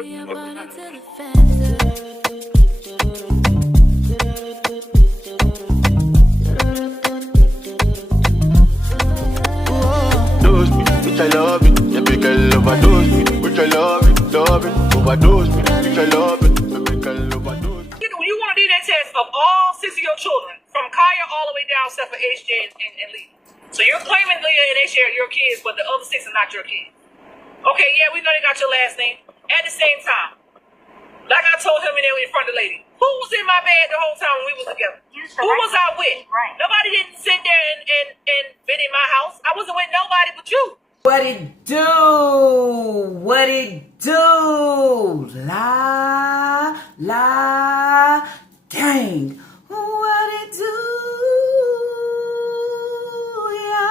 I love it, yeah, big girl overdose me, which I love it, overdose me, which I love it, yeah, big girl overdose me. You want to do that test of all 6 of your children, from Kaya all the way down, except for HJ and Lee. So you're claiming Leah and HJ are your kids, but the other 6 are not your kids. Okay, yeah, we know they got your last name. At the same time, like I told him in front of the lady, who was in my bed the whole time when we was together? Who was I with? Right. Nobody didn't sit there and been in my house. I wasn't with nobody but you. What it do? What it do? La, la, dang. What it do, yo?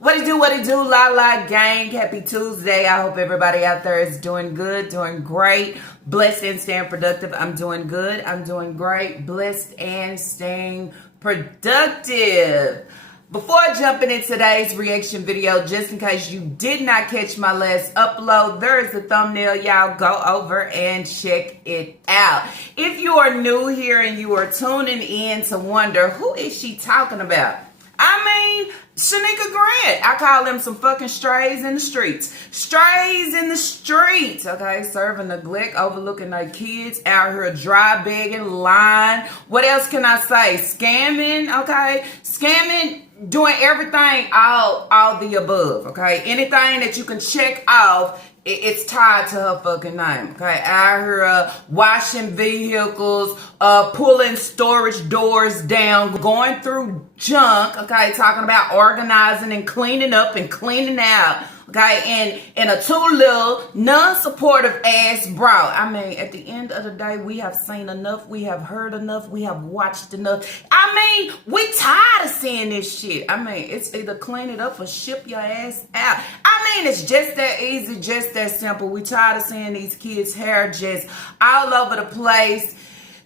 What it do, la, la, gang. Happy Tuesday. I hope everybody out there is doing good, doing great, blessed and staying productive. I'm doing good. I'm doing great, blessed and staying productive. Before jumping in today's reaction video, just in case you did not catch my last upload, there is a thumbnail. Y'all go over and check it out. If you are new here and you are tuning in to wonder, who is she talking about? I mean, Shenanigans Grant. I call them some fucking strays in the streets. Strays in the streets, okay? Serving neglect, overlooking their kids, out here dry begging, lying. What else can I say? Scamming, okay? Scamming, doing everything, all the above, okay? Anything that you can check off, it's tied to her fucking name, okay? Out here washing vehicles, pulling storage doors down, going through junk, okay? Talking about organizing and cleaning up and cleaning out, okay? And a too little, non-supportive ass bro. I mean, at the end of the day, we have seen enough, we have heard enough, we have watched enough. I mean, we tired of seeing this shit. I mean, it's either clean it up or ship your ass out. I mean, it's just that easy, just that simple. We tired of seeing these kids' hair just all over the place,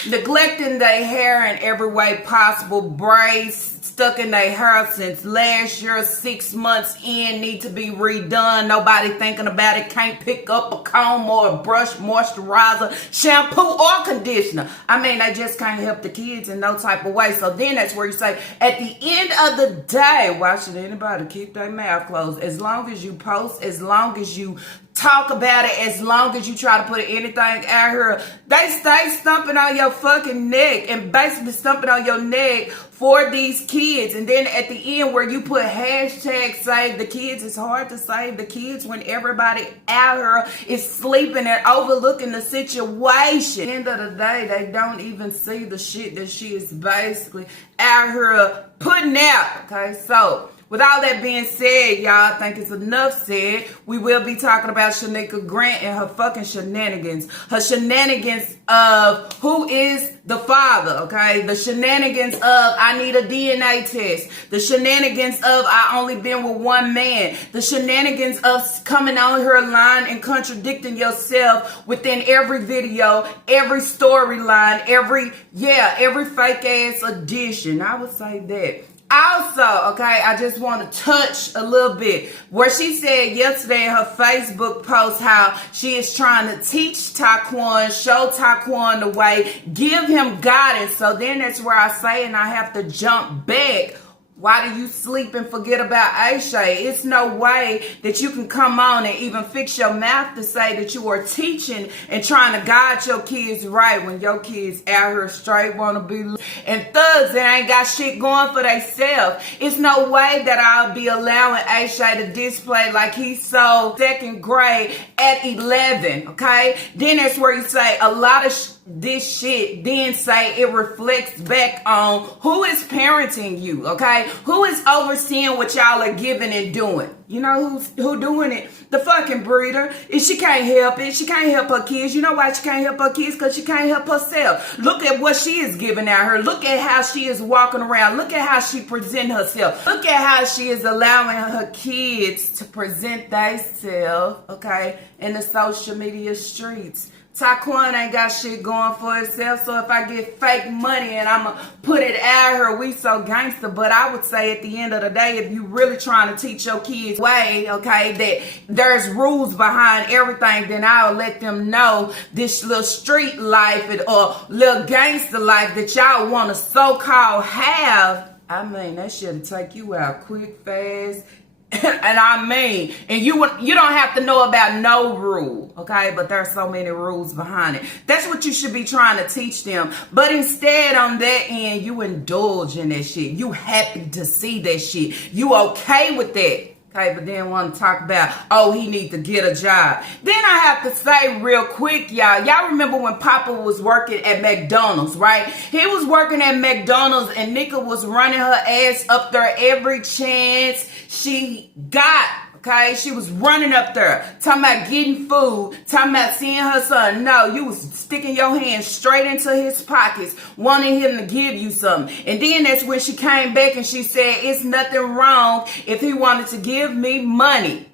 neglecting their hair in every way possible, braids stuck in their hair since last year, 6 months in, need to be redone. Nobody thinking about it, can't pick up a comb or a brush, moisturizer, shampoo or conditioner. I mean, they just can't help the kids in no type of way. So then that's where you say, at the end of the day, why should anybody keep their mouth closed? As long as you post, as long as you talk about it, as long as you try to put anything out here, they stay stumping on your fucking neck and basically stumping on your neck for these kids. And then at the end where you put hashtag save the kids, it's hard to save the kids when everybody out here is sleeping and overlooking the situation. At the end of the day, they don't even see the shit that she is basically out here putting out, okay? So with all that being said, y'all, I think it's enough said. We will be talking about Shenanigans Grant and her fucking shenanigans. Her shenanigans of who is the father, okay? The shenanigans of I need a DNA test. The shenanigans of I only been with one man. The shenanigans of coming on her line and contradicting yourself within every video, every storyline, every fake ass edition. I would say that. Also, okay, I just want to touch a little bit where she said yesterday in her Facebook post how she is trying to teach Taquan, show Taquan the way, give him guidance. So then that's where I say, and I have to jump back. Why do you sleep and forget about Aisha? It's no way that you can come on and even fix your mouth to say that you are teaching and trying to guide your kids right when your kids out here straight want to be and thugs that ain't got shit going for themselves. It's no way that I'll be allowing Aisha to display like he's so second grade at 11, okay? Then that's where you say a lot of this shit, then say it reflects back on who is parenting you, okay? Who is overseeing what y'all are giving and doing? You know who doing it? The fucking breeder. And she can't help it. She can't help her kids. You know why she can't help her kids? Because she can't help herself. Look at what she is giving out her. Look at how she is walking around. Look at how she present herself. Look at how she is allowing her kids to present themselves, okay, in the social media streets. Taquan ain't got shit going for itself, so if I get fake money and I'ma put it at her, we so gangster. But I would say at the end of the day, if you really trying to teach your kids way, okay, that there's rules behind everything, then I'll let them know this little street life or little gangster life that y'all want to so-called have. I mean, that shit'll take you out quick, fast. And I mean, and you don't have to know about no rule, okay? But there's so many rules behind it. That's what you should be trying to teach them. But instead, on that end, you indulge in that shit. You happy to see that shit. You okay with that. Okay, but then want to talk about, oh, he need to get a job. Then I have to say real quick, y'all remember when Papa was working at McDonald's, right? He was working at McDonald's and Nika was running her ass up there every chance she got. Okay, she was running up there, talking about getting food, talking about seeing her son. No, you was sticking your hand straight into his pockets, wanting him to give you something. And then that's when she came back and she said, it's nothing wrong if he wanted to give me money.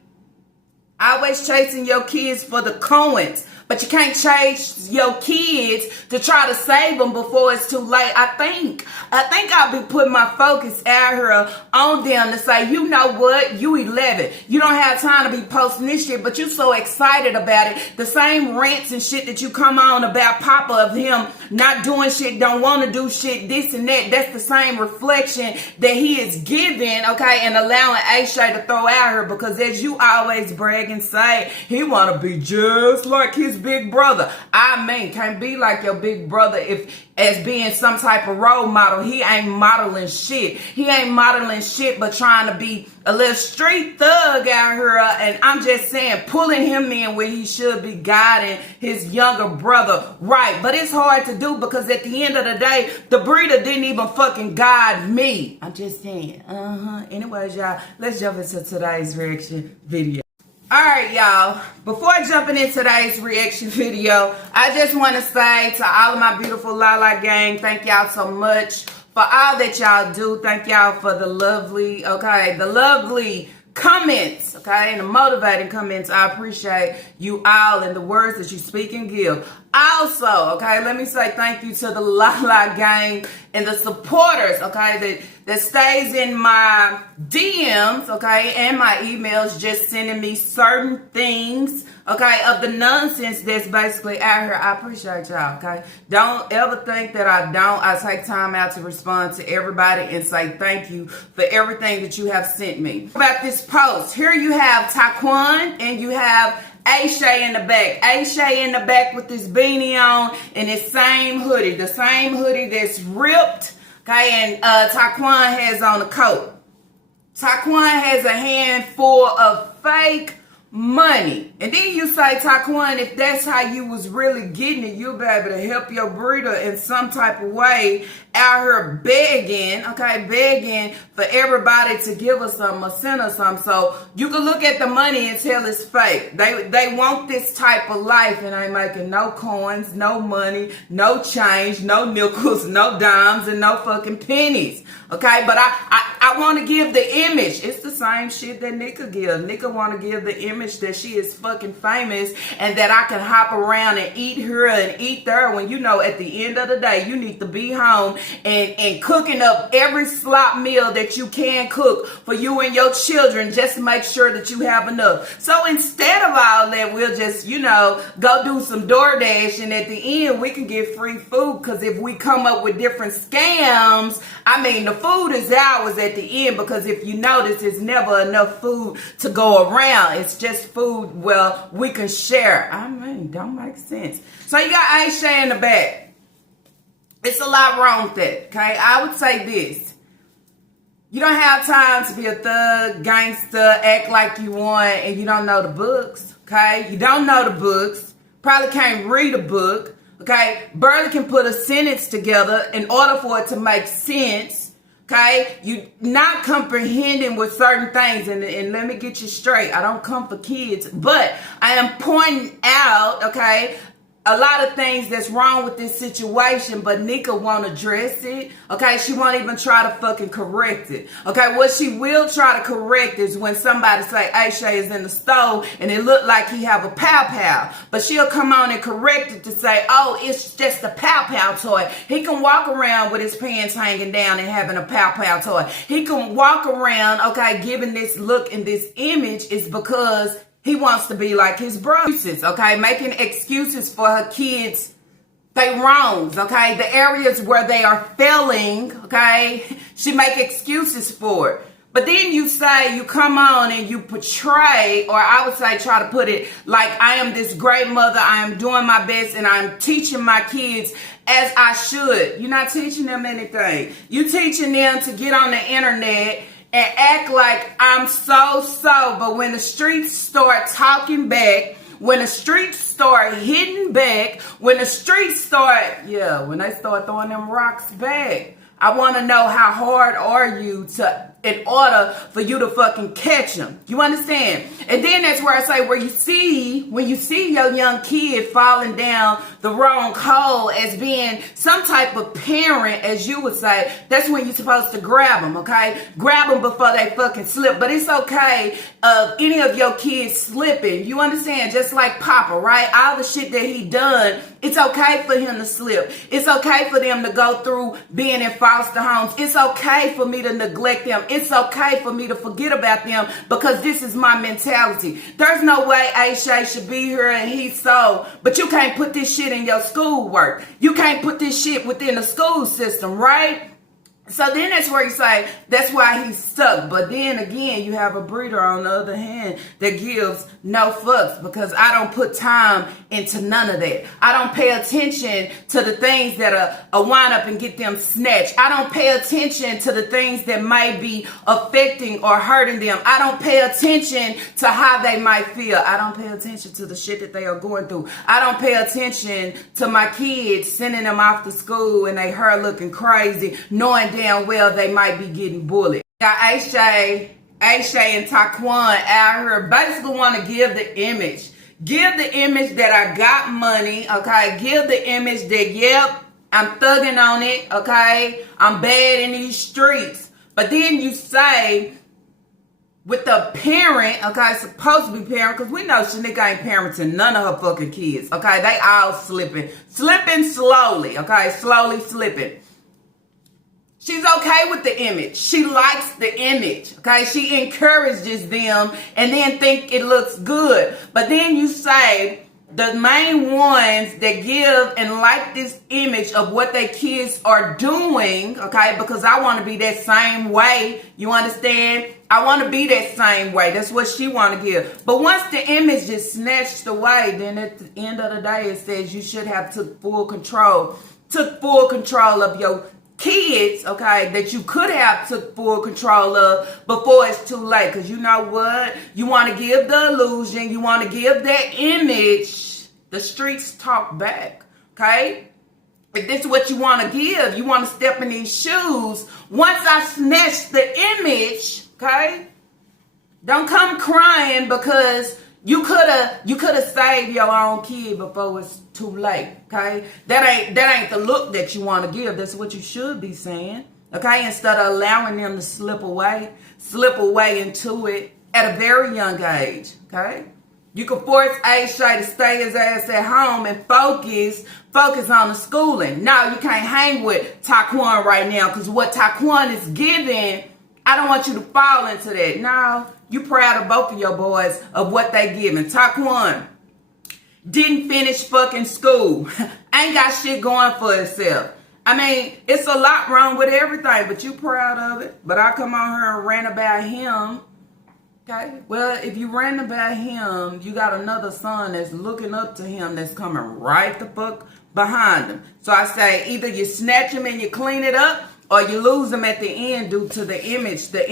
Always chasing your kids for the coins. But you can't chase your kids to try to save them before it's too late. I think I'll be putting my focus out here on them to say, you know what? You 11. You don't have time to be posting this shit, but you so excited about it. The same rants and shit that you come on about Papa of him not doing shit, don't want to do shit, this and that. That's the same reflection that he is giving, okay, and allowing Aisha to throw out here because as you always brag and say, he want to be just like his big brother. I mean, can't be like your big brother if as being some type of role model. He ain't modeling shit. He ain't modeling shit but trying to be a little street thug out here. And I'm just saying, pulling him in where he should be guiding his younger brother right. But it's hard to do because at the end of the day, the breeder didn't even fucking guide me. I'm just saying. Anyways, y'all, let's jump into today's reaction video. Alright, y'all, before jumping into today's reaction video, I just want to say to all of my beautiful Lala gang, thank y'all so much for all that y'all do. Thank y'all for the lovely comments, okay, and the motivating comments. I appreciate you all and the words that you speak and give. Also, okay, let me say thank you to the Lala gang and the supporters, okay, that stays in my DMs, okay, and my emails, just sending me certain things, okay, of the nonsense that's basically out here. I appreciate y'all, okay? Don't ever think that I don't. I take time out to respond to everybody and say thank you for everything that you have sent me. About this post, here you have Taquan and you have Aisha in the back. Aisha in the back with this beanie on and this same hoodie. The same hoodie that's ripped. Okay, and Taquan has on a coat. Taquan has a handful of fake money. And then you say, Taquan, if that's how you was really getting it, you'll be able to help your breeder in some type of way out here begging, okay, begging for everybody to give us something or send us something. So you can look at the money and tell it's fake. They want this type of life and ain't making no coins, no money, no change, no nickels, no dimes, and no fucking pennies. Okay, but I want to give the image. It's the same shit that Nika gives. Nika want to give the image that she is fucking famous and that I can hop around and eat here and eat there when you know at the end of the day you need to be home and cooking up every slop meal that you can cook for you and your children just to make sure that you have enough. So instead of all that, we'll just, you know, go do some DoorDash and at the end we can get free food because if we come up with different scams, I mean, the food is ours at the end because if you notice, it's never enough food to go around. It's just food, well, we can share. I mean, don't make sense. So you got Aisha in the back. It's a lot wrong with that, okay? I would say this. You don't have time to be a thug, gangster, act like you want, and you don't know the books, okay? You don't know the books. Probably can't read a book, okay? Barely can put a sentence together in order for it to make sense, okay? You not comprehending with certain things, and let me get you straight. I don't come for kids, but I am pointing out, okay, a lot of things that's wrong with this situation, but Nika won't address it. Okay, she won't even try to fucking correct it. Okay, what she will try to correct is when somebody say Aisha is in the stove and it look like he have a pow pow, but she'll come on and correct it to say, oh, it's just a pow pow toy. He can walk around with his pants hanging down and having a pow pow toy. He can walk around, okay, giving this look and this image is because he wants to be like his brothers, okay? Making excuses for her kids, they wrongs, okay? The areas where they are failing, okay? She make excuses for it. But then you say, you come on and you portray, or I would say try to put it like I am this great mother, I am doing my best, and I'm teaching my kids as I should. You're not teaching them anything. You're teaching them to get on the internet and act like I'm so, but when the streets start talking back, when the streets start hitting back, when the streets start, when they start throwing them rocks back, I want to know how hard are you in order for you to fucking catch them. You understand? And then that's where I say, when you see your young kid falling down the wrong hole as being some type of parent, as you would say, that's when you're supposed to grab them, okay? Grab them before they fucking slip. But it's okay of any of your kids slipping. You understand? Just like Papa, right? All the shit that he done, it's okay for him to slip. It's okay for them to go through being in foster homes. It's okay for me to neglect them. It's okay for me to forget about them because this is my mentality. There's no way Aisha should be here and he's so, but you can't put this shit in your schoolwork. You can't put this shit within the school system, right? So then that's where you say, that's why he's stuck. But then again, you have a breeder on the other hand that gives no fucks because I don't put time into none of that. I don't pay attention to the things that are wind up and get them snatched. I don't pay attention to the things that may be affecting or hurting them. I don't pay attention to how they might feel. I don't pay attention to the shit that they are going through. I don't pay attention to my kids sending them off to school and they hair looking crazy, knowing damn well they might be getting bullied. Now, Aisha and Taquan out here basically want to give the image. Give the image that I got money, okay? Give the image that, yep, I'm thugging on it, okay? I'm bad in these streets. But then you say, with the parent, okay, supposed to be parent, because we know Shanika ain't parenting none of her fucking kids, okay? They all slipping. Slipping slowly, okay? Slowly slipping. She's okay with the image. She likes the image, okay? She encourages them and then think it looks good. But then you say the main ones that give and like this image of what their kids are doing, okay? Because I want to be that same way. You understand? I want to be that same way. That's what she want to give. But once the image is snatched away, then at the end of the day, it says you should have took full control of your kids, okay, that you could have took full control of before it's too late. Because you know what? You want to give the illusion. You want to give that image. The streets talk back, okay? If this is what you want to give, you want to step in these shoes. Once I snatch the image, okay, don't come crying because you could have saved your own kid before it's too late, okay? That ain't the look that you want to give. That's what you should be saying, okay? Instead of allowing them to slip away into it at a very young age, okay? You can force Aisha to stay his ass at home and focus on the schooling. No, you can't hang with Taquan right now because what Taquan is giving, I don't want you to fall into that. No, you proud of both of your boys of what they giving. Taquan didn't finish fucking school. Ain't got shit going for itself. I mean, it's a lot wrong with everything, but you proud of it. But I come on here and rant about him. Okay? Well, if you rant about him, you got another son that's looking up to him that's coming right the fuck behind him. So I say either you snatch him and you clean it up, or you lose him at the end due to the image that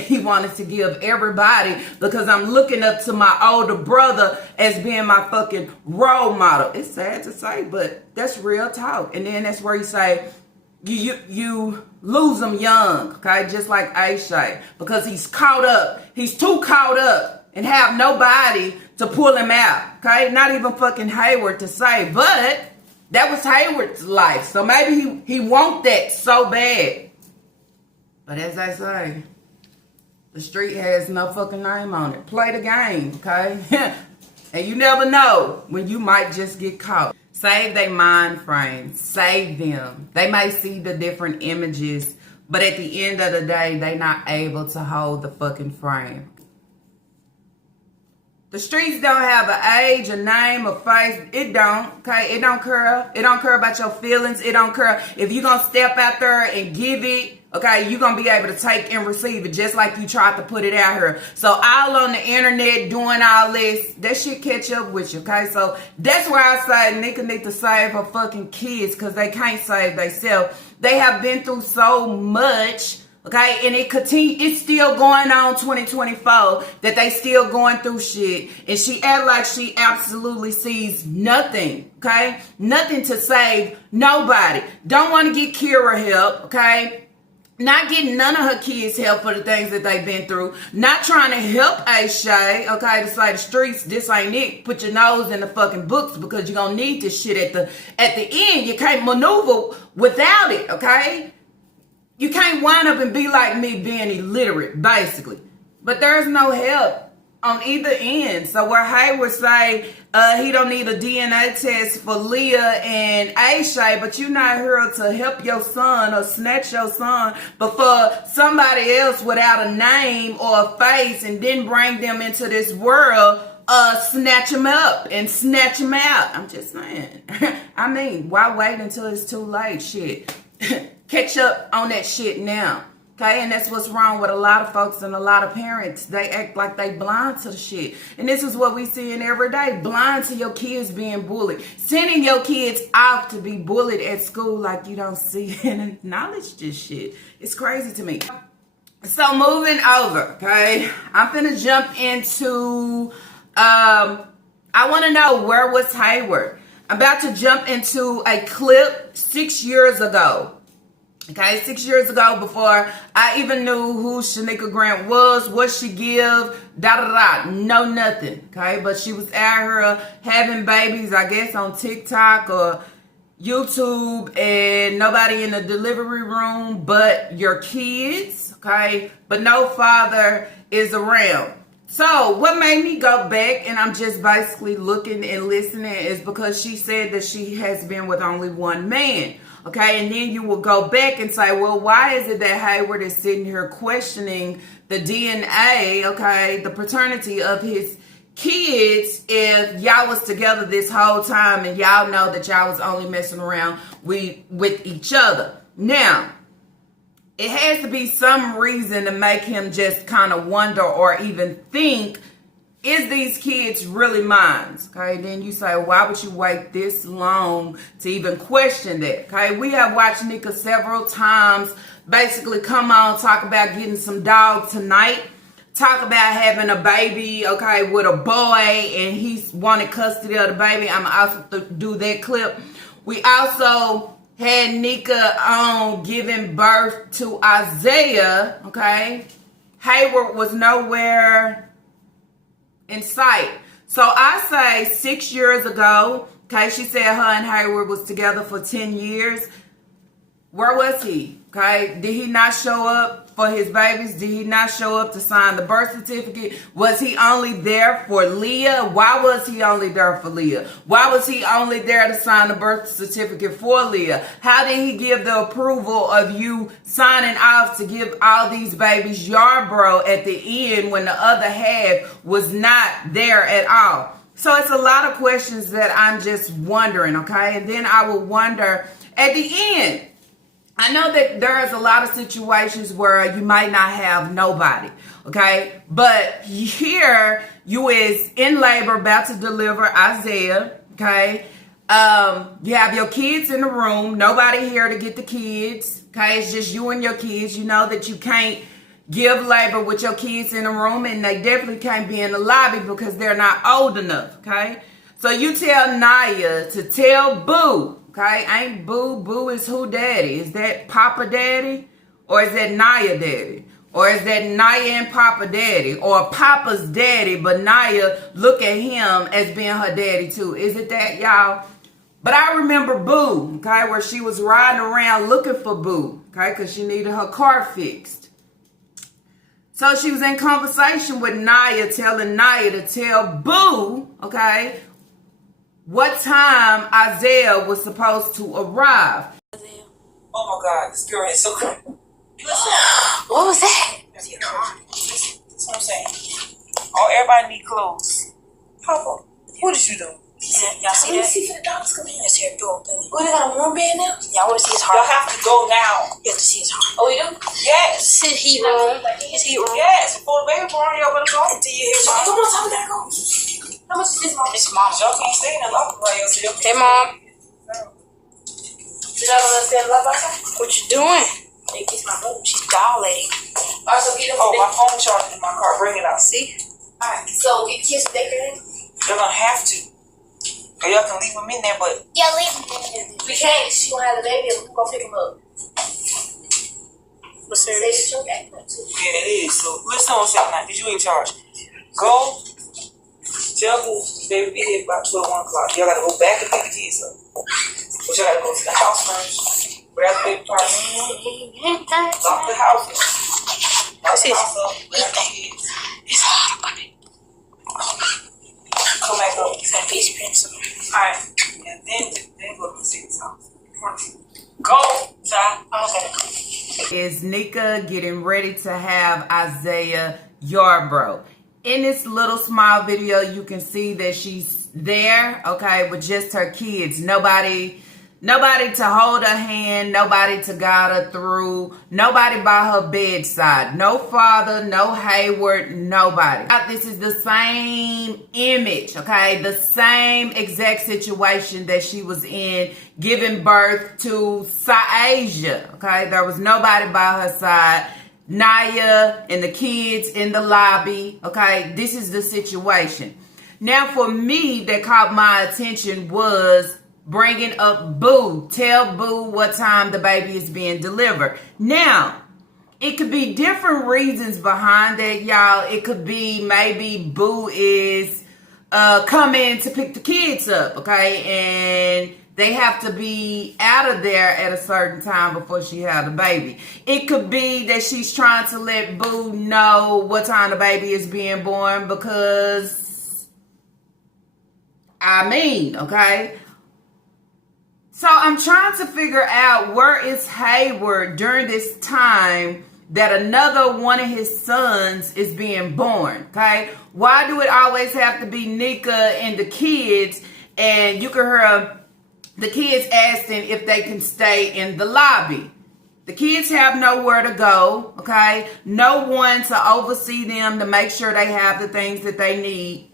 he wanted to give everybody, because I'm looking up to my older brother as being my fucking role model. It's sad to say, but that's real talk. And then that's where you say, you lose him young, okay? Just like Aisha, because he's caught up. He's too caught up and have nobody to pull him out, okay? Not even fucking Hayward to save, but that was Hayward's life, so maybe he want that so bad. But as I say, the street has no fucking name on it. Play the game, okay? And you never know when you might just get caught. Save their mind frame. Save them. They may see the different images, but at the end of the day, they not able to hold the fucking frame. The streets don't have an age, a name, a face. It don't, okay? It don't care. It don't care about your feelings. It don't care. If you gonna step out there and give it, okay, you gonna be able to take and receive it just like you tried to put it out here. So all on the internet doing all this, that shit catch up with you, okay? So that's where I say nigga need to save her fucking kids because they can't save themselves. They have been through so much. Okay, and it's still going on 2024 that they still going through shit. And she act like she absolutely sees nothing, okay? Nothing to save nobody. Don't want to get Kira help, okay? Not getting none of her kids help for the things that they've been through. Not trying to help Shay, okay, to say the streets, this ain't it. Put your nose in the fucking books because you're going to need this shit at the end. You can't maneuver without it, okay? You can't wind up and be like me being illiterate, basically. But there's no help on either end. So where Hayward say he don't need a DNA test for Leah and Ashay, but you not here to help your son or snatch your son, but for somebody else without a name or a face and then bring them into this world, snatch them up and snatch them out. I'm just saying. I mean, why wait until it's too late? Shit. Catch up on that shit now. Okay, and that's what's wrong with a lot of folks and a lot of parents. They act like they blind to the shit. And this is what we seeing every day. Blind to your kids being bullied. Sending your kids out to be bullied at school like you don't see and acknowledge this shit. It's crazy to me. So moving over, okay. I'm finna jump into, I want to know, where was Hayward? I'm about to jump into a clip 6 years ago. Okay, 6 years ago, before I even knew who Shanika Grant was, what she give, no nothing. Okay, but she was out here having babies, I guess, on TikTok or YouTube, and nobody in the delivery room but your kids. Okay, but no father is around. So what made me go back, and I'm just basically looking and listening, is because she said that she has been with only one man. Okay, and then you will go back and say, well, why is it that Hayward is sitting here questioning the DNA, okay, the paternity of his kids, if y'all was together this whole time and y'all know that y'all was only messing around with each other? Now, it has to be some reason to make him just kind of wonder or even think, is these kids really mine? Okay, then you say, why would you wait this long to even question that? Okay, we have watched Nika several times basically come on, talk about getting some dog tonight, talk about having a baby, okay, with a boy, and he wanted custody of the baby. I'm also do that clip. We also had Nika on giving birth to Isaiah, okay. Hayward was nowhere in sight. So I say 6 years ago, okay, she said her and Hayward was together for 10 years. Where was he? Okay, did he not show up for his babies? Did he not show up to sign the birth certificate? Was he only there for Leah? Why was he only there for Leah? Why was he only there to sign the birth certificate for Leah? How did he give the approval of you signing off to give all these babies Yarborough at the end when the other half was not there at all? So it's a lot of questions that I'm just wondering, okay? And then I will wonder at the end, I know that there is a lot of situations where you might not have nobody, okay? But here you is in labor, about to deliver Isaiah, okay? You have your kids in the room, nobody here to get the kids, okay? It's just you and your kids. You know that you can't give labor with your kids in the room, and they definitely can't be in the lobby because they're not old enough, okay? So you tell Naya to tell Boo, okay, ain't Boo. Boo is who daddy? Is that Papa daddy? Or is that Naya daddy? Or is that Naya and Papa daddy? Or Papa's daddy, but Naya look at him as being her daddy too? Is it that, y'all? But I remember Boo, okay, where she was riding around looking for Boo, okay, because she needed her car fixed. So she was in conversation with Naya, telling Naya to tell Boo, okay, what time Isaiah was supposed to arrive. Oh my God, this girl is so cool. Listen. What was that? That's what I'm saying. Oh, everybody need clothes. Papa, what did you do? Y'all see that? See for the dogs come in. Let's hear it through. Oh, they got a warm bed now? Y'all want to see his Y'all heart? have to go now. You have to see his heart. Oh, you do? Yes. It's his heat room. His heat room. Yes. Before the baby born, y'all better go. Do you hear mom? Come on, tell me that go. How much is this, mom? It's mom. Y'all can't stay in the locker by yourself. Hey, mom. Did y'all understand love outside? What you doing? Hey, kiss my brother. She's dilating. Also, get them. Oh, my phone charger in my car. Bring it out. See? Alright. So, get kiss with that girl? You're gonna have to. Or y'all can leave him in there, but Yeah, leave him in. We can't. She gonna have the baby and we're gonna pick him up. What's her name? yeah, it is. So listen to what I'm saying now, because you in charge. Go. Tell who baby be here about 12, 1 o'clock. Y'all gotta go back and pick the kids up. But y'all gotta go to the house first. Grab the baby party. Lock the house up. Lock the house up. Grab the kids. It's hard, buddy. Come back up. Some fish prints. Alright. And then go to the city's house. Go, child. Okay. Is Nika getting ready to have Isaiah Yarbrough. In this little small video, you can see that she's there, okay, with just her kids. Nobody to hold her hand, nobody to guide her through, nobody by her bedside. No father, no Hayward, nobody. This is the same image, okay? The same exact situation that she was in giving birth to Sa'asia, okay? There was nobody by her side. Naya and the kids in the lobby, okay? This is the situation. Now, for me, that caught my attention was bringing up Boo. Tell Boo what time the baby is being delivered. Now, it could be different reasons behind that, y'all. It could be maybe Boo is coming to pick the kids up, okay? And they have to be out of there at a certain time before she had the baby. It could be that she's trying to let Boo know what time the baby is being born because, okay? So I'm trying to figure out where is Hayward during this time that another one of his sons is being born, okay? Why do it always have to be Nika and the kids? And you can hear the kids asking if they can stay in the lobby. The kids have nowhere to go, okay? No one to oversee them to make sure they have the things that they need.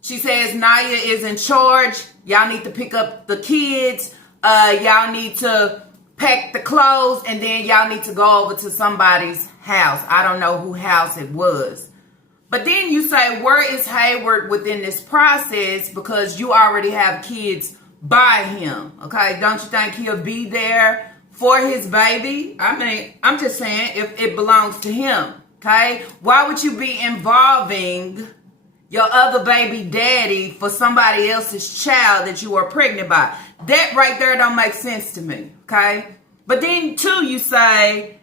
She says Naya is in charge. Y'all need to pick up the kids. Y'all need to pack the clothes, and then y'all need to go over to somebody's house. I don't know whose house it was. But then you say, where is Hayward within this process? Because you already have kids by him, okay? Don't you think he'll be there for his baby? I mean, I'm just saying, if it belongs to him, okay? Why would you be involving your other baby daddy for somebody else's child that you are pregnant by? That right there don't make sense to me, okay? But then, too, you say,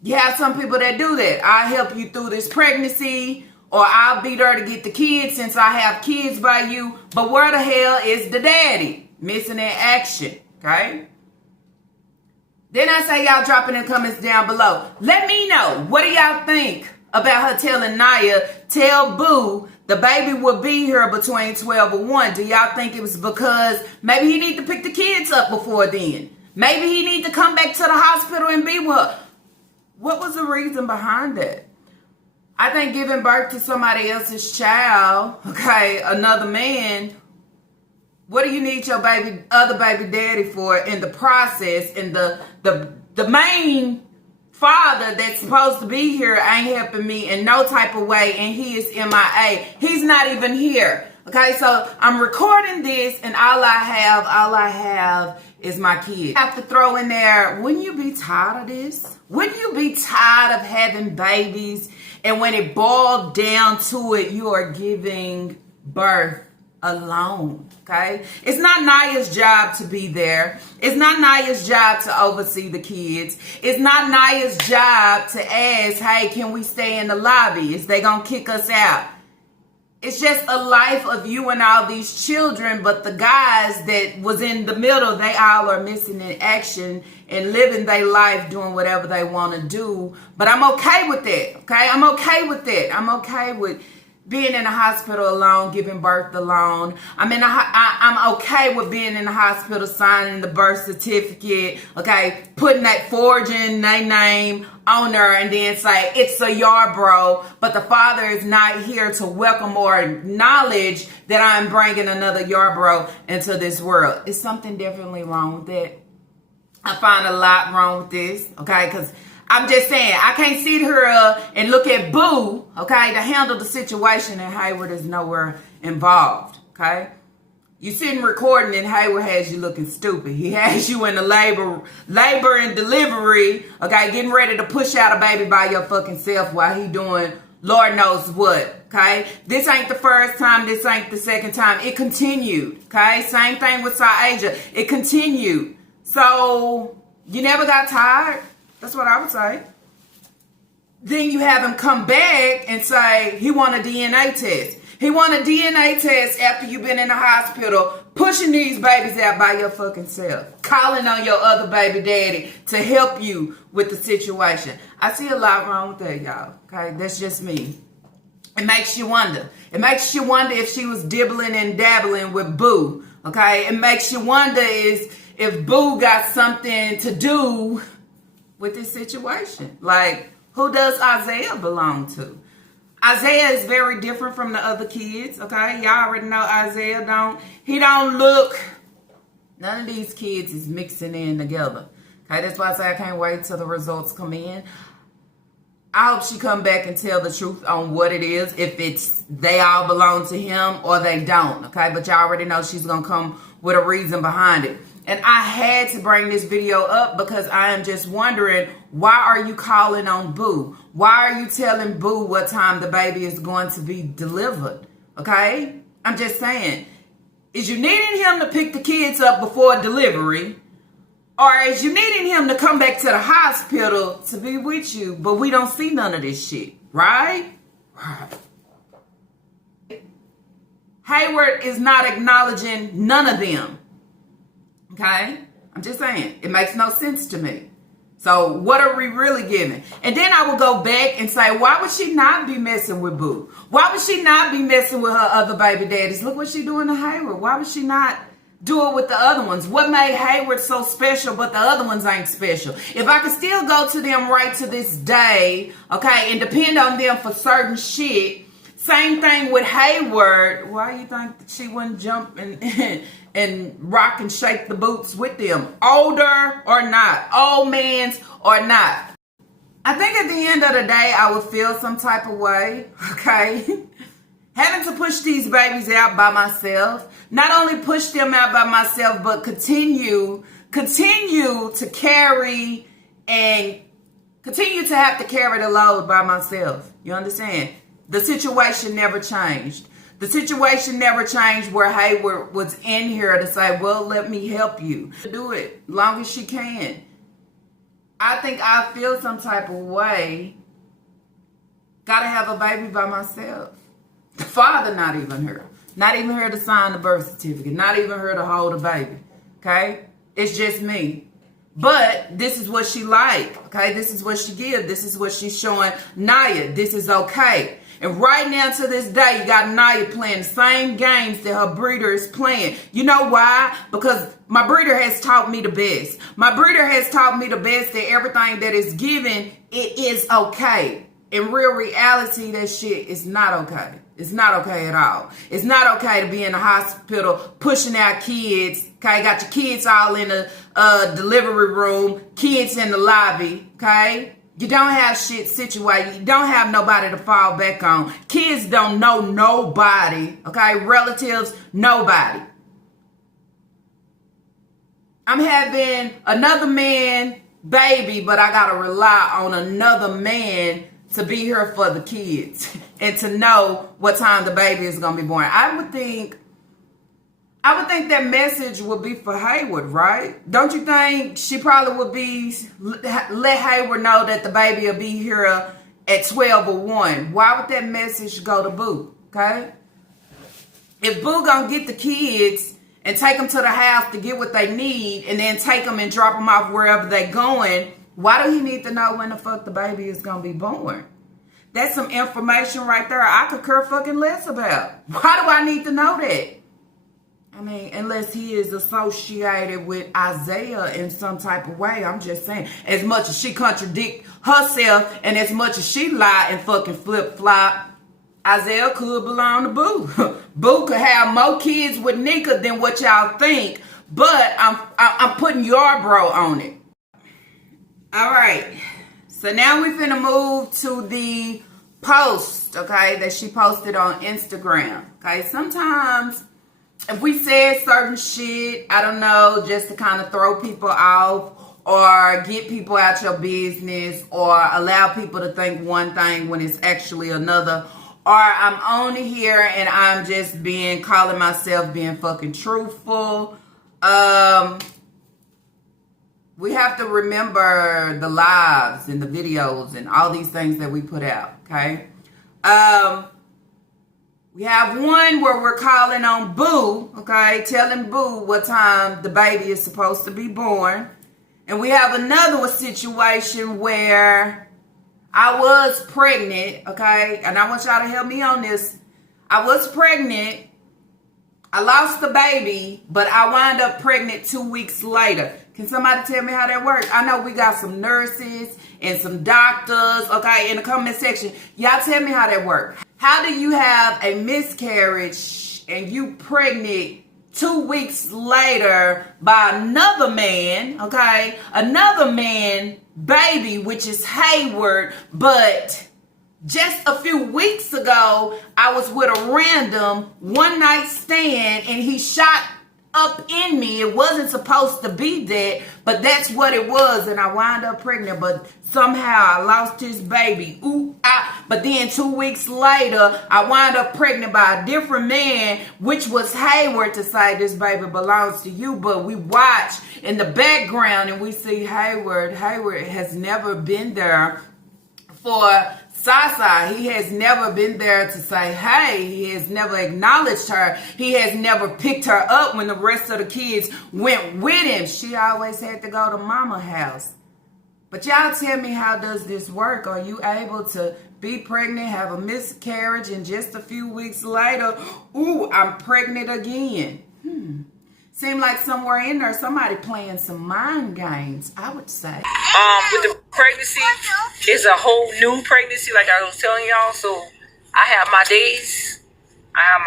you have some people that do that. I'll help you through this pregnancy, or I'll be there to get the kids since I have kids by you. But where the hell is the daddy? Missing in action, okay? Then I say y'all drop in the comments down below. Let me know, what do y'all think about her telling Naya, tell Boo the baby will be here between 12 and 1. Do y'all think it was because maybe he need to pick the kids up before then? Maybe he need to come back to the hospital and be with her. What was the reason behind that? I think giving birth to somebody else's child, okay, another man, what do you need your other baby daddy for in the process? And the main father that's supposed to be here ain't helping me in no type of way, and he is MIA. He's not even here. Okay, so I'm recording this, and all I have is my kid. I have to throw in there, wouldn't you be tired of this? Wouldn't you be tired of having babies? And when it boiled down to it, you are giving birth alone, okay? It's not Naya's job to be there. It's not Naya's job to oversee the kids. It's not Naya's job to ask, hey, can we stay in the lobby? Is they gonna kick us out? It's just a life of you and all these children, but the guys that was in the middle, they all are missing in action and living their life doing whatever they want to do. But I'm okay with that, okay? I'm okay with that. I'm okay with being in the hospital alone, giving birth alone. I'm okay with being in the hospital, signing the birth certificate, okay, putting that forging their name on there, and then say it's a Yarbrough, but the father is not here to welcome or acknowledge that I'm bringing another Yarbrough into this world. Is something definitely wrong with that? I find a lot wrong with this, okay, because I'm just saying, I can't sit here and look at Boo, okay, to handle the situation, and Hayward is nowhere involved, okay? You sitting recording and Hayward has you looking stupid. He has you in the labor and delivery, okay, getting ready to push out a baby by your fucking self while he doing Lord knows what, okay? This ain't the first time. This ain't the second time. It continued, okay? Same thing with Sa'Aja. It continued. So, you never got tired? That's what I would say. Then you have him come back and say he want a DNA test. He want a DNA test after you've been in the hospital, pushing these babies out by your fucking self, calling on your other baby daddy to help you with the situation. I see a lot wrong with that, y'all. Okay, that's just me. It makes you wonder. It makes you wonder if she was dibbling and dabbling with Boo. Okay, it makes you wonder if Boo got something to do with this situation. Like, who does Isaiah belong to? Isaiah is very different from the other kids, okay? Y'all already know Isaiah he don't look, none of these kids is mixing in together. Okay, that's why I say I can't wait till the results come in. I hope she come back and tell the truth on what it is, if it's they all belong to him or they don't, okay? But y'all already know she's gonna come with a reason behind it. And I had to bring this video up because I am just wondering, why are you calling on Boo? Why are you telling Boo what time the baby is going to be delivered? Okay? I'm just saying, is you needing him to pick the kids up before delivery? Or is you needing him to come back to the hospital to be with you, but we don't see none of this shit, right? Right. Hayward is not acknowledging none of them. Okay? I'm just saying. It makes no sense to me. So what are we really giving? And then I will go back and say, why would she not be messing with Boo? Why would she not be messing with her other baby daddies? Look what she doing to Hayward. Why would she not do it with the other ones? What made Hayward so special but the other ones ain't special? If I could still go to them right to this day, okay, and depend on them for certain shit, same thing with Hayward. Why you think that she wouldn't jump and rock and shake the boots with them? Older or not? Old mans or not? I think at the end of the day, I would feel some type of way, okay? Having to push these babies out by myself. Not only push them out by myself, but continue to carry and continue to have to carry the load by myself. You understand? The situation never changed. The situation never changed where Hayward was in here to say, well, let me help you. Do it as long as she can. I think I feel some type of way. Gotta have a baby by myself. The father not even here. Not even here to sign the birth certificate. Not even here to hold a baby. Okay? It's just me. But this is what she like. Okay? This is what she gives. This is what she's showing Naya. This is okay. And right now to this day, you got Naya playing the same games that her breeder is playing. You know why? Because my breeder has taught me the best. My breeder has taught me the best that everything that is given, it is okay. In real reality, that shit is not okay. It's not okay at all. It's not okay to be in the hospital pushing out kids. Okay, got your kids all in the delivery room, kids in the lobby. Okay. You don't have shit situated. You don't have nobody to fall back on. Kids don't know nobody. Okay? Relatives, nobody. I'm having another man baby, but I gotta rely on another man to be here for the kids and to know what time the baby is gonna be born. I would think that message would be for Hayward, right? Don't you think she probably would be let Hayward know that the baby will be here at 12 or 1? Why would that message go to Boo? Okay, if Boo gonna get the kids and take them to the house to get what they need, and then take them and drop them off wherever they going, why do he need to know when the fuck the baby is gonna be born? That's some information right there I could care fucking less about. Why do I need to know that? I mean, unless he is associated with Isaiah in some type of way. I'm just saying, as much as she contradict herself and as much as she lie and fucking flip-flop, Isaiah could belong to Boo. Boo could have more kids with Nika than what y'all think, but I'm putting your bro on it. All right, so now we finna move to the post, okay, that she posted on Instagram. Okay, sometimes if we said certain shit, I don't know, just to kind of throw people off or get people out your business or allow people to think one thing when it's actually another, or I'm on here and I'm just calling myself being fucking truthful. We have to remember the lives and the videos and all these things that we put out, okay? We have one where we're calling on Boo, okay? Telling Boo what time the baby is supposed to be born. And we have another situation where I was pregnant, okay? And I want y'all to help me on this. I was pregnant. I lost the baby, but I wound up pregnant 2 weeks later. Can somebody tell me how that works? I know we got some nurses and some doctors, okay, in the comment section. Y'all tell me how that works. How do you have a miscarriage and you pregnant 2 weeks later by another man, okay? Another man baby, which is Hayward, but just a few weeks ago, I was with a random one night stand and he shot up in me. It wasn't supposed to be that, but that's what it was, and I wound up pregnant, but somehow I lost his baby. But then 2 weeks later, I wound up pregnant by a different man, which was Hayward, to say this baby belongs to you. But we watch in the background and we see Hayward. Hayward has never been there for Sasa. He has never been there to say, hey. He has never acknowledged her. He has never picked her up when the rest of the kids went with him. She always had to go to mama's house. But y'all tell me, how does this work? Are you able to be pregnant, have a miscarriage, and just a few weeks later, I'm pregnant again? Seemed like somewhere in there, somebody playing some mind games, I would say. With the pregnancy, it's a whole new pregnancy, like I was telling y'all. So I have my days. I have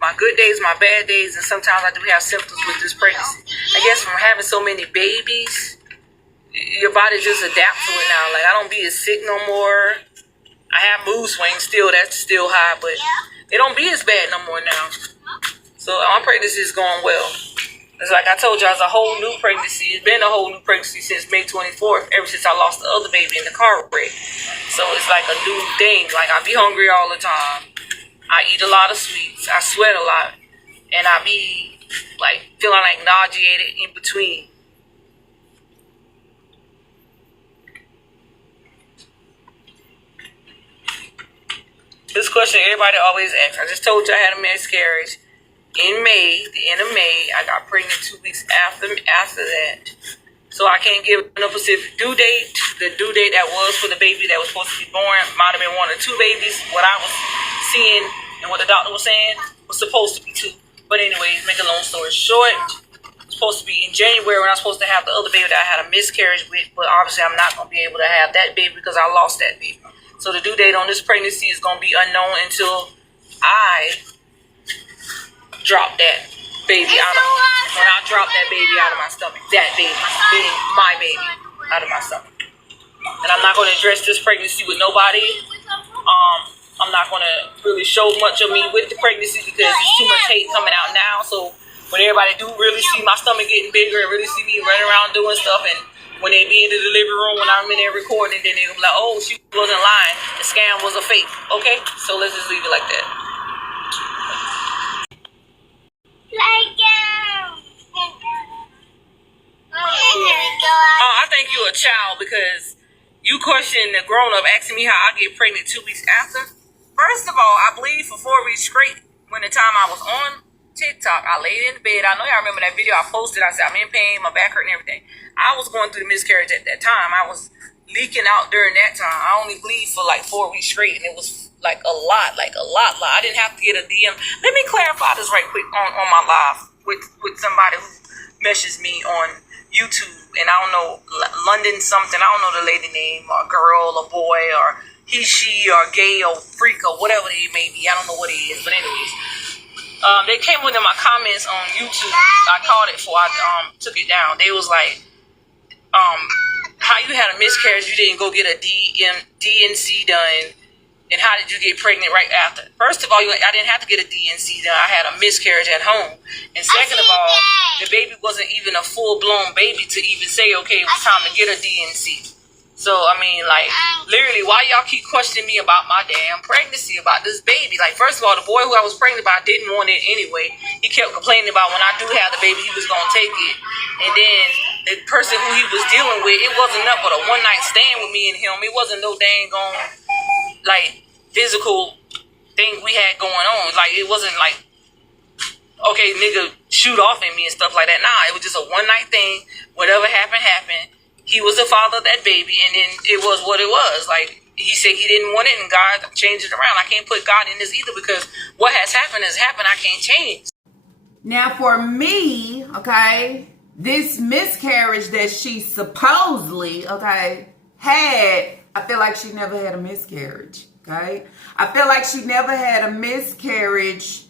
my good days, my bad days, and sometimes I do have symptoms with this pregnancy. I guess from having so many babies, your body just adapts to it now. Like, I don't be as sick no more. I have mood swings still, that's still high, but it don't be as bad no more now. So my pregnancy is going well. It's like I told y'all, it's a whole new pregnancy. It's been a whole new pregnancy since May 24th, ever since I lost the other baby in the car wreck. So it's like a new thing. Like, I be hungry all the time. I eat a lot of sweets. I sweat a lot. And I be like feeling like nauseated in between. This question everybody always asks. I just told you I had a miscarriage in May, the end of May. I got pregnant 2 weeks after that. So I can't give no specific due date. The due date that was for the baby that was supposed to be born might have been 1 or 2 babies. What I was seeing and what the doctor was saying was supposed to be 2. But anyways, make a long story short, it's supposed to be in January when I was supposed to have the other baby that I had a miscarriage with. But obviously I'm not going to be able to have that baby because I lost that baby. So the due date on this pregnancy is going to be unknown until I drop that baby when I drop that baby out of my stomach. That baby, meaning my baby, out of my stomach. And I'm not going to address this pregnancy with nobody. I'm not going to really show much of me with the pregnancy because there's too much hate coming out now. So when everybody do really see my stomach getting bigger and really see me running around doing stuff, and when they be in the delivery room when I'm in there recording, then they'll be like, oh, she wasn't lying. The scam was a fake. Okay? So let's just leave it like that. I think you're a child because you question the grown-up asking me how I get pregnant 2 weeks after. First of all, I bleed for 4 weeks straight. When the time I was on TikTok, I laid in the bed. I know y'all remember that video I posted. I said, I'm in pain, my back hurt and everything. I was going through the miscarriage at that time. I was leaking out during that time. I only bleed for like 4 weeks straight, and it was like a lot. I didn't have to get a DM. Let me clarify this right quick on my live with somebody who messages me on YouTube, and I don't know, London something, I don't know the lady name, or girl, or boy, or he, she, or gay, or freak, or whatever it may be. I don't know what it is, but anyways, they came within my comments on YouTube. I called it before I took it down. They was like, how you had a miscarriage, you didn't go get a DNC done, and how did you get pregnant right after? First of all, I didn't have to get a DNC done. I had a miscarriage at home. And second of all, the baby wasn't even a full-blown baby to even say, okay, it was time to get a DNC. So, I mean, like, literally, why y'all keep questioning me about my damn pregnancy, about this baby? Like, first of all, the boy who I was pregnant by didn't want it anyway. He kept complaining about when I do have the baby, he was going to take it. And then the person who he was dealing with, it wasn't nothing but a one-night stand with me and him. It wasn't no dang on, like, physical thing we had going on. Like, it wasn't like, okay, nigga, shoot off at me and stuff like that. Nah, it was just a one-night thing. Whatever happened, happened. He was the father of that baby, and then it was what it was. Like, he said he didn't want it, and God changed it around. I can't put God in this either, because what has happened has happened. I can't change. Now, for me, okay, this miscarriage that she supposedly, okay, had, I feel like she never had a miscarriage, okay? I feel like she never had a miscarriage,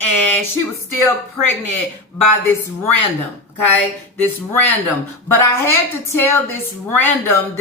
and she was still pregnant by this random, okay? This random. But I had to tell this random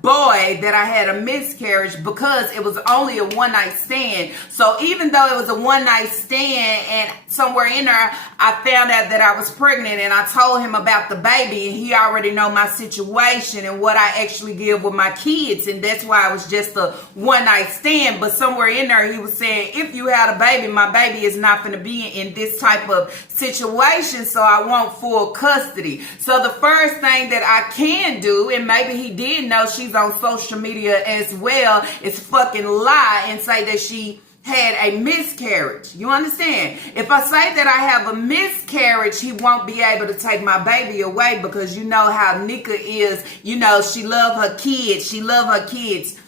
boy that I had a miscarriage because it was only a one-night stand. So even though it was a one-night stand and somewhere in there, I found out that I was pregnant, and I told him about the baby, and he already know my situation and what I actually give with my kids. And that's why it was just a one-night stand. But somewhere in there, he was saying, if you had a baby, my baby is not going to be in this type of situation, so I want full custody. So the first thing that I can do, and maybe he did know she's on social media as well, is fucking lie and say that she had a miscarriage. You understand? If I say that I have a miscarriage, he won't be able to take my baby away, because you know how Nika is. You know, she love her kids. She love her kids.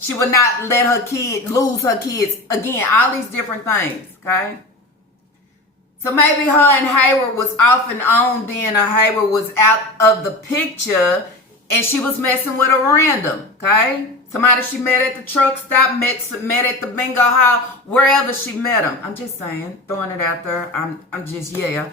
She would not let her kid lose her kids. Again, all these different things, okay? So maybe her and Hayward was off and on then, or Hayward was out of the picture, and she was messing with a random, okay? Somebody she met at the truck stop, met at the bingo hall, wherever she met him. I'm just saying, throwing it out there. I'm just, yeah.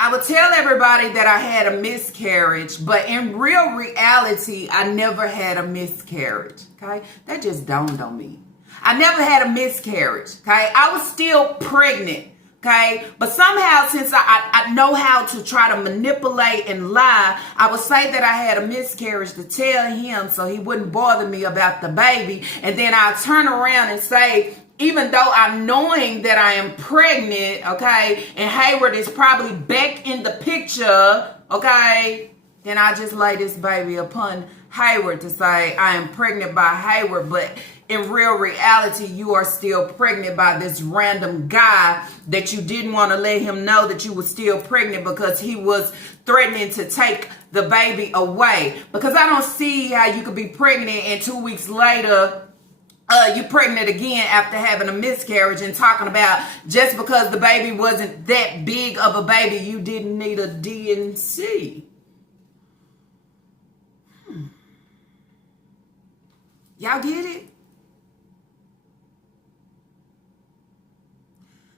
I would tell everybody that I had a miscarriage, but in real reality, I never had a miscarriage, okay? That just dawned on me. I never had a miscarriage, okay? I was still pregnant, okay? But somehow, since I know how to try to manipulate and lie, I would say that I had a miscarriage to tell him so he wouldn't bother me about the baby. And then I'll turn around and say, even though I'm knowing that I am pregnant, okay, and Hayward is probably back in the picture, okay, then I just lay this baby upon Hayward to say I am pregnant by Hayward. But in real reality, you are still pregnant by this random guy that you didn't want to let him know that you were still pregnant, because he was threatening to take the baby away. Because I don't see how you could be pregnant and 2 weeks later you pregnant again after having a miscarriage, and talking about just because the baby wasn't that big of a baby, you didn't need a DNC. Y'all get it?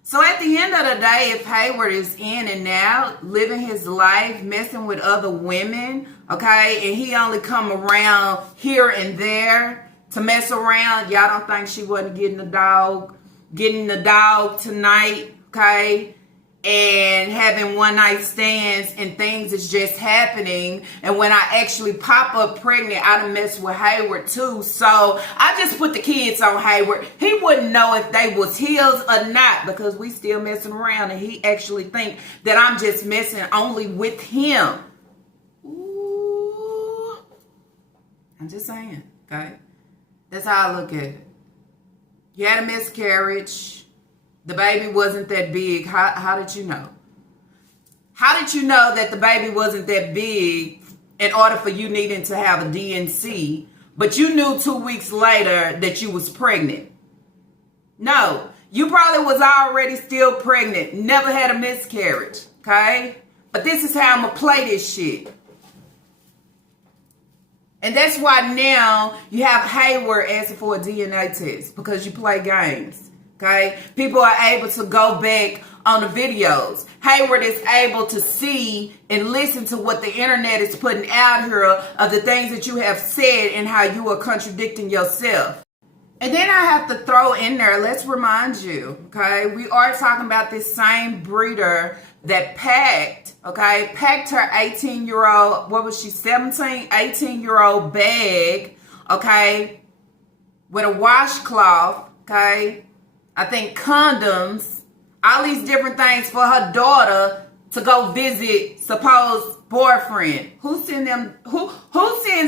So at the end of the day, if Hayward is in and out, living his life, messing with other women, okay, and he only come around here and there to mess around, y'all don't think she wasn't getting a dog getting the dog tonight, okay? And having one night stands and things is just happening. And when I actually pop up pregnant, I done mess with Hayward too. So I just put the kids on Hayward. He wouldn't know if they was his or not because we still messing around, and he actually think that I'm just messing only with him. Ooh. I'm just saying, okay? That's how I look at it. You had a miscarriage. The baby wasn't that big. How did you know? How did you know that the baby wasn't that big in order for you needing to have a DNC, but you knew 2 weeks later that you was pregnant? No, you probably was already still pregnant. Never had a miscarriage, okay? But this is how I'm going to play this shit. And that's why now you have Hayward asking for a DNA test because you play games. Okay, people are able to go back on the videos. Hayward is able to see and listen to what the internet is putting out here of the things that you have said and how you are contradicting yourself. And then I have to throw in there, let's remind you, okay, we are talking about this same breeder that packed her 18-year-old, what was she, 18-year-old bag, okay, with a washcloth, okay, I think condoms, all these different things for her daughter to go visit supposed boyfriend. Who sends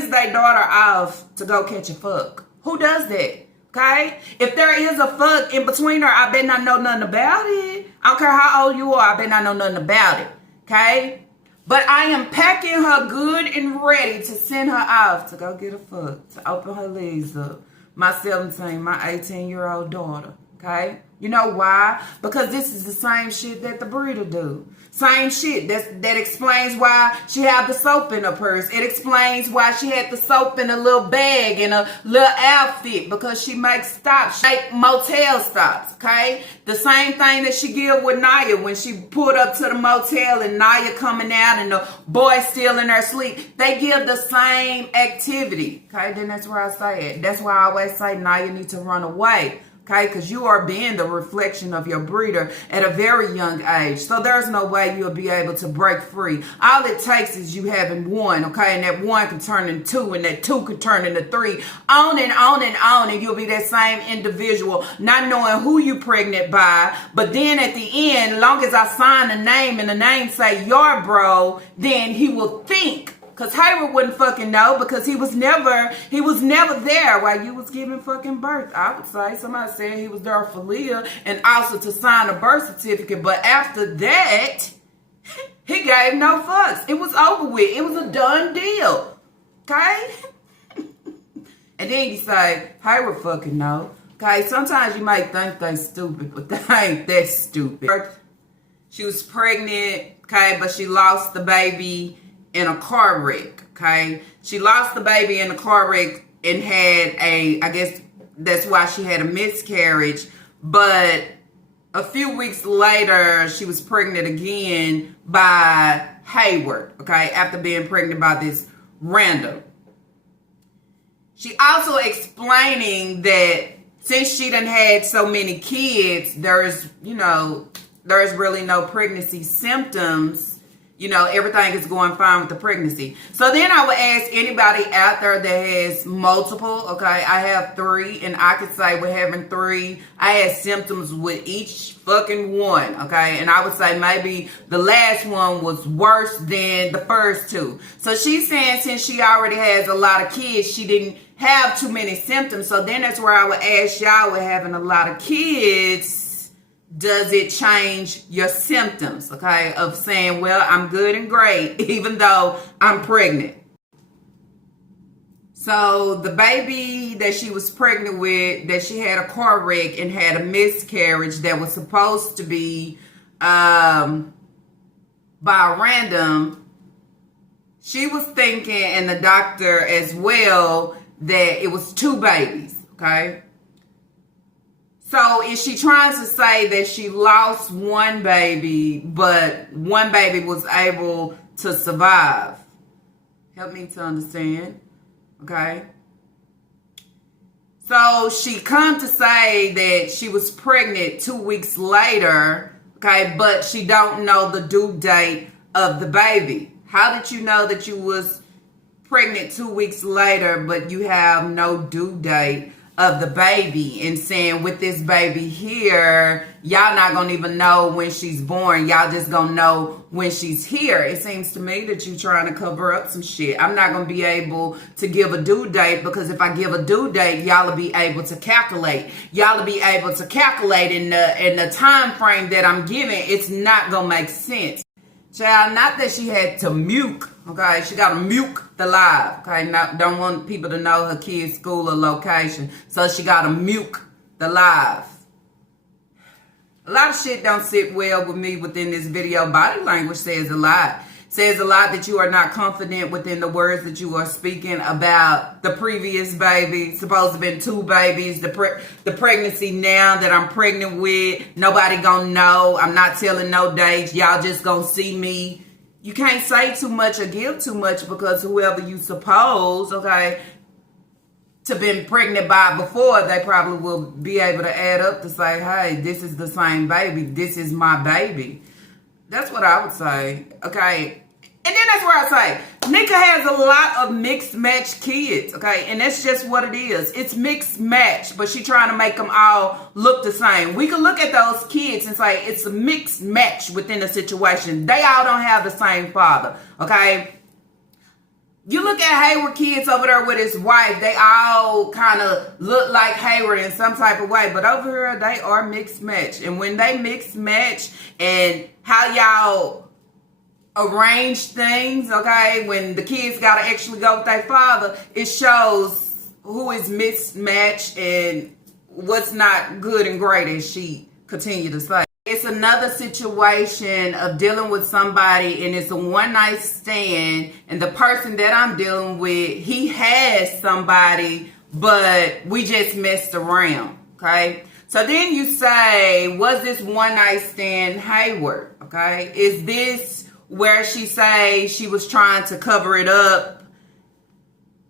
their daughter off to go catch a fuck? Who does that? Okay? If there is a fuck in between her, I bet not know nothing about it. I don't care how old you are, I bet not know nothing about it. Okay? But I am packing her good and ready to send her off to go get a fuck, to open her legs up. My 18-year-old daughter. Okay? You know why? Because this is the same shit that the breeder do. Same shit. That explains why she had the soap in her purse. It explains why she had the soap in a little bag and a little outfit. Because she makes stops. She make motel stops. Okay? The same thing that she did with Naya when she pulled up to the motel and Naya coming out and the boy still in her sleep. They give the same activity. Okay? Then that's where I say it. That's why I always say Naya needs to run away. Okay, because you are being the reflection of your breeder at a very young age. So there's no way you'll be able to break free. All it takes is you having one, okay? And that one can turn into two, and that two can turn into three. On and on and on, and you'll be that same individual, not knowing who you pregnant by. But then at the end, long as I sign the name and the name say your bro, then he will think. Because Hayward wouldn't fucking know because he was never there while you was giving fucking birth. I would say somebody said he was there for Leah and also to sign a birth certificate. But after that, he gave no fucks. It was over with. It was a done deal. Okay? And then you say, Hayward fucking know. Okay? Sometimes you might think they stupid, but they ain't that stupid. She was pregnant, okay, but she lost the baby in a car wreck, okay? She lost the baby in a car wreck and had I guess that's why she had a miscarriage. But a few weeks later, she was pregnant again by Hayward, okay? After being pregnant by this random. She also explaining that since she done had so many kids, there's really no pregnancy symptoms. Everything is going fine with the pregnancy. So then I would ask anybody out there that has multiple, okay, I have 3, and I could say with having 3, I had symptoms with each fucking one, okay? And I would say maybe the last one was worse than the first 2. So she's saying since she already has a lot of kids, she didn't have too many symptoms. So then that's where I would ask y'all with having a lot of kids, does it change your symptoms, okay, of saying, well, I'm good and great, even though I'm pregnant? So the baby that she was pregnant with, that she had a car wreck and had a miscarriage that was supposed to be by a random, she was thinking, and the doctor as well, that it was 2 babies, okay? So is she trying to say that she lost one baby, but one baby was able to survive? Help me to understand, okay? So she come to say that she was pregnant 2 weeks later, okay, but she don't know the due date of the baby. How did you know that you was pregnant 2 weeks later, but you have no due date of the baby? And saying with this baby here, y'all not gonna even know when she's born. Y'all just gonna know when she's here. It seems to me that you trying to cover up some shit. I'm not gonna be able to give a due date, because if I give a due date, y'all will be able to calculate. Y'all will be able to calculate in the time frame that I'm giving. It's not gonna make sense. Child, not that she had to muke, okay? She got to muke the live, okay? Don't want people to know her kid's school or location, so she got to muke the live. A lot of shit don't sit well with me within this video. Body language says a lot. Says a lot that you are not confident within the words that you are speaking about the previous baby. Supposed to have been 2 babies. The pregnancy now that I'm pregnant with, nobody gonna know. I'm not telling no dates. Y'all just gonna see me. You can't say too much or give too much, because whoever you suppose, okay, to been pregnant by before, they probably will be able to add up to say, hey, this is the same baby. This is my baby. That's what I would say, okay? And then that's where I say, Nika has a lot of mixed match kids, okay? And that's just what it is. It's mixed match, but she trying to make them all look the same. We can look at those kids and say it's a mixed match within the situation. They all don't have the same father, okay? You look at Hayward kids over there with his wife, they all kind of look like Hayward in some type of way. But over here, they are mixed match. And when they mixed match and how y'all arrange things, okay, when the kids got to actually go with their father, it shows who is mismatched and what's not good and great, as she continued to say. It's another situation of dealing with somebody, and it's a one-night stand, and the person that I'm dealing with, he has somebody, but we just messed around, okay? So then you say, was this one-night stand Hayward, okay? Is this where she say she was trying to cover it up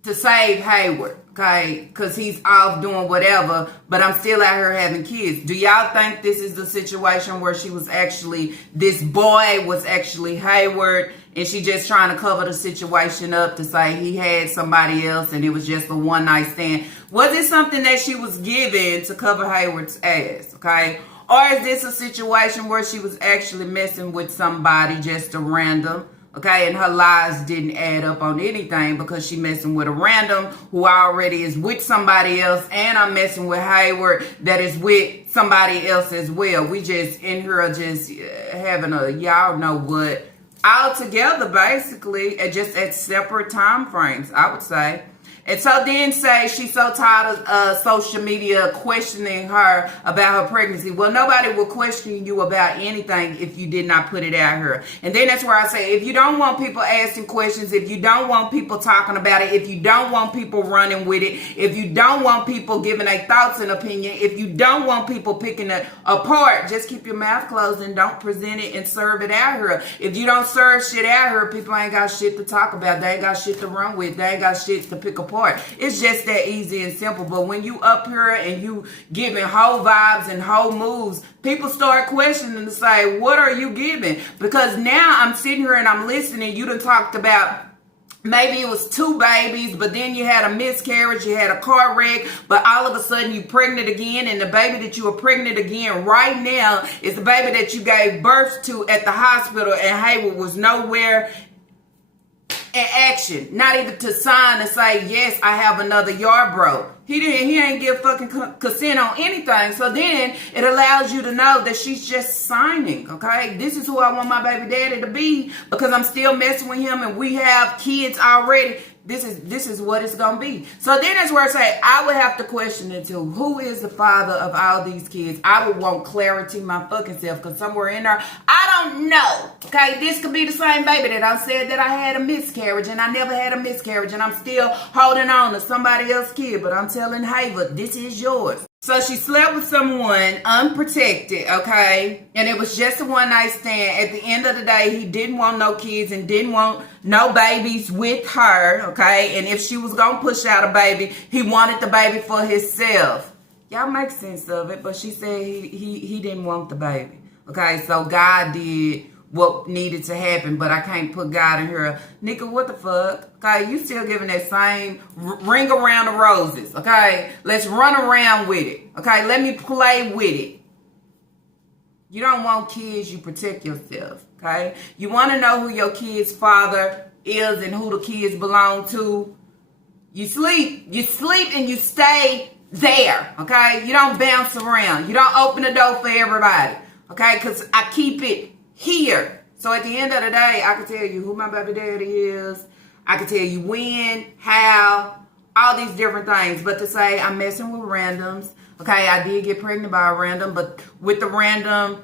to save Hayward, okay? Because he's off doing whatever, but I'm still out here having kids. Do y'all think this is the situation where she was actually, this boy was actually Hayward, and she just trying to cover the situation up to say he had somebody else and it was just a one-night stand? Was it something that she was given to cover Hayward's ass, okay? Or is this a situation where she was actually messing with somebody, just a random, okay, and her lies didn't add up on anything because she messing with a random who already is with somebody else, and I'm messing with Hayward that is with somebody else as well. We just in here just having a y'all know what all together basically, and just at separate time frames, I would say. And so then say she's so tired of social media questioning her about her pregnancy. Well, nobody will question you about anything if you did not put it out here. And then that's where I say, if you don't want people asking questions, if you don't want people talking about it, if you don't want people running with it, if you don't want people giving their thoughts and opinion, if you don't want people picking it apart, just keep your mouth closed and don't present it and serve it out here. If you don't serve shit out here, people ain't got shit to talk about. They ain't got shit to run with. They ain't got shit to pick apart. It's just that easy and simple. But when you up here and you giving whole vibes and whole moves, people start questioning and say, what are you giving? Because now I'm sitting here and I'm listening. You done talked about maybe it was 2 babies, but then you had a miscarriage, you had a car wreck, but all of a sudden you pregnant again, and the baby that you are pregnant again right now is the baby that you gave birth to at the hospital, and Hayward was nowhere in action, not even to sign and say, yes, I have another Yarbrough. He ain't give fucking consent on anything. So then it allows you to know that she's just signing, okay? This is who I want my baby daddy to be, because I'm still messing with him and we have kids already. This is what it's gonna be. So then that's where I say I would have to question it too. Who is the father of all these kids? I would want clarity my fucking self, because somewhere in there, I don't know. Okay, this could be the same baby that I said that I had a miscarriage, and I never had a miscarriage, and I'm still holding on to somebody else's kid, but I'm telling Hayward, this is yours. So she slept with someone unprotected, okay? And it was just a one-night stand. At the end of the day, he didn't want no kids and didn't want no babies with her, okay? And if she was going to push out a baby, he wanted the baby for himself. Y'all make sense of it, but she said he didn't want the baby, okay? So God did what needed to happen, but I can't put God in her. Nigga, what the fuck? Okay, you still giving that same ring around the roses, okay? Let's run around with it, okay? Let me play with it. You don't want kids, you protect yourself, okay? You want to know who your kid's father is and who the kids belong to. You sleep and you stay there, okay? You don't bounce around. You don't open the door for everybody, okay? Because I keep it here. So at the end of the day, I can tell you who my baby daddy is. I can tell you when, how, all these different things. But to say I'm messing with randoms, okay, I did get pregnant by a random, but with the random,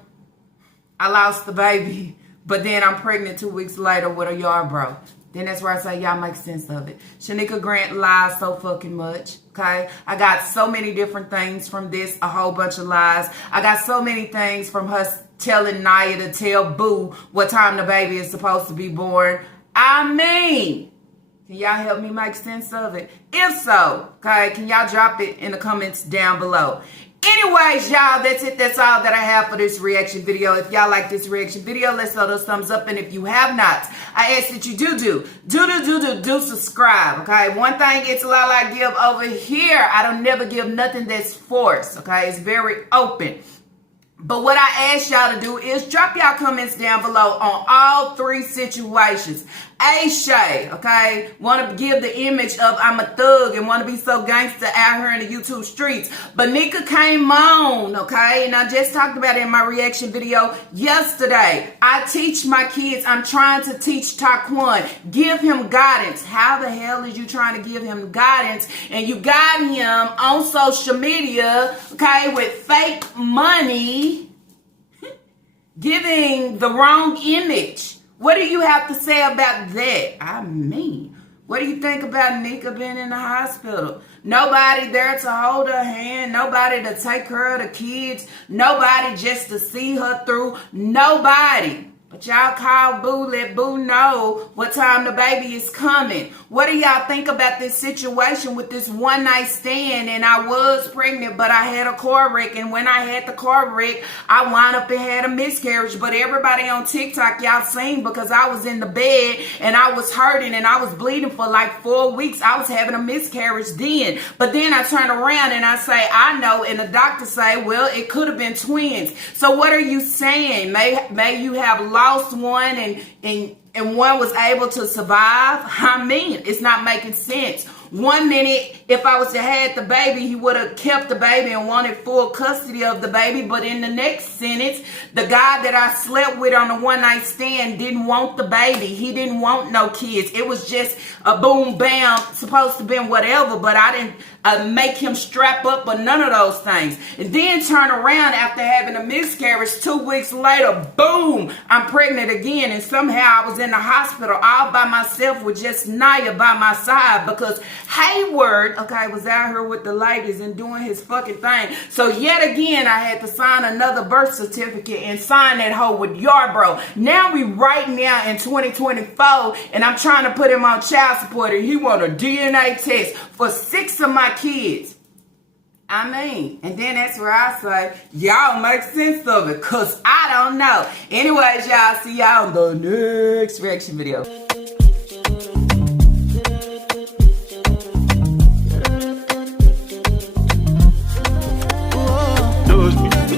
I lost the baby. But then I'm pregnant 2 weeks later with a yard bro. Then that's where I say y'all make sense of it. Shanika Grant lies so fucking much, okay? I got so many different things from this, a whole bunch of lies. I got so many things from her telling Naya to tell Boo what time the baby is supposed to be born. I mean, can y'all help me make sense of it? If so, okay, can y'all drop it in the comments down below? Anyways, y'all, that's it. That's all that I have for this reaction video. If y'all like this reaction video, let's throw those thumbs up. And if you have not, I ask that you do subscribe, okay? One thing it's a lot I give over here, I don't never give nothing that's forced, okay? It's very open. But what I ask y'all to do is drop y'all comments down below on all three situations. Shay, okay, want to give the image of I'm a thug and want to be so gangster out here in the YouTube streets. But Nika came on, okay, and I just talked about it in my reaction video yesterday. I teach my kids. I'm trying to teach Taquan. Give him guidance. How the hell is you trying to give him guidance and you got him on social media, okay, with fake money, giving the wrong image? What do you have to say about that? I mean, what do you think about Nika being in the hospital? Nobody there to hold her hand. Nobody to take care of the kids. Nobody just to see her through. Nobody. But y'all call Boo, let Boo know what time the baby is coming. What do y'all think about this situation with this one night stand? And I was pregnant, but I had a car wreck. And when I had the car wreck, I wound up and had a miscarriage. But everybody on TikTok, y'all seen, because I was in the bed and I was hurting and I was bleeding for like 4 weeks. I was having a miscarriage then. But then I turn around and I say, I know. And the doctor say, well, it could have been twins. So what are you saying? May you have lost one and one was able to survive? I mean, it's not making sense. 1 minute, if I was to have the baby, he would have kept the baby and wanted full custody of the baby. But in the next sentence, the guy that I slept with on the one night stand didn't want the baby. He didn't want no kids. It was just a boom, bam, supposed to be whatever. But I didn't make him strap up or none of those things. And then turn around after having a miscarriage 2 weeks later, boom, I'm pregnant again. And somehow I was in the hospital all by myself with just Naya by my side because Hayward, okay, was out here with the ladies and doing his fucking thing. So yet again, I had to sign another birth certificate and sign that hoe with Yarbrough. Now we right now in 2024, and I'm trying to put him on child support, and he want a DNA test for 6 of my kids. I mean, and then that's where I say, y'all make sense of it, because I don't know. Anyways, y'all, see y'all on the next reaction video.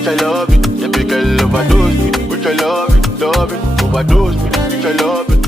Which I love it, the big girl overdose me. Which I love it, overdose me. Which I love it.